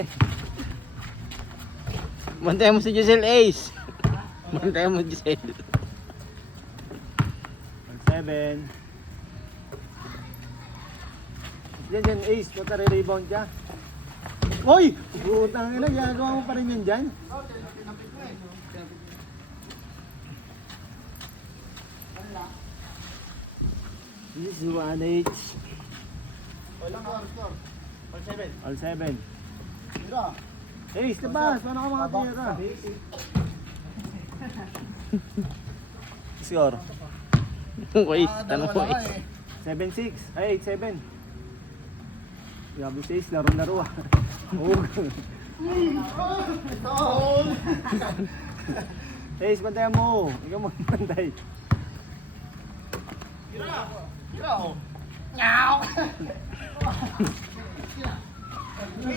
eh. Bantayan mo si Giselle Ace. Bantayan mo Giselle. 7. Diyan, Ace. Punta re-rebound ka. Hoy! Putang ina, ginagawa mo pa rin yan dyan? This is 1H. All 7. Ace, labas! Paano ka makatira? Score. Ace, tanong mo Ace. 7-6. Ay, 8-7. Grabe si Ace, laro-laro ah. Oh. Ace, bantayan mo. Ikaw mo bantay.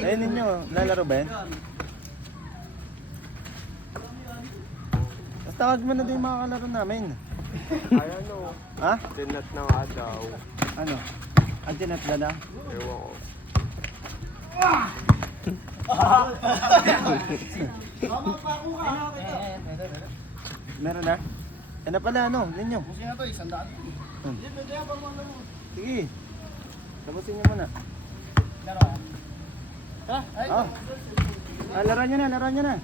Ayun ninyo, lalaro ba yan? Tapos tawag mo na din yung mga kalaro namin. Ay ano, Ha? tinat na nga daw. Ano? Antinat na na? Ewan ko. Meron na? Ano pala ano? Ninyo? Kasi na to, 100. Sige. Tapusin nyo muna. Laro ah. Ha? Ay, Ah, laruan nyo na, laruan nyo na.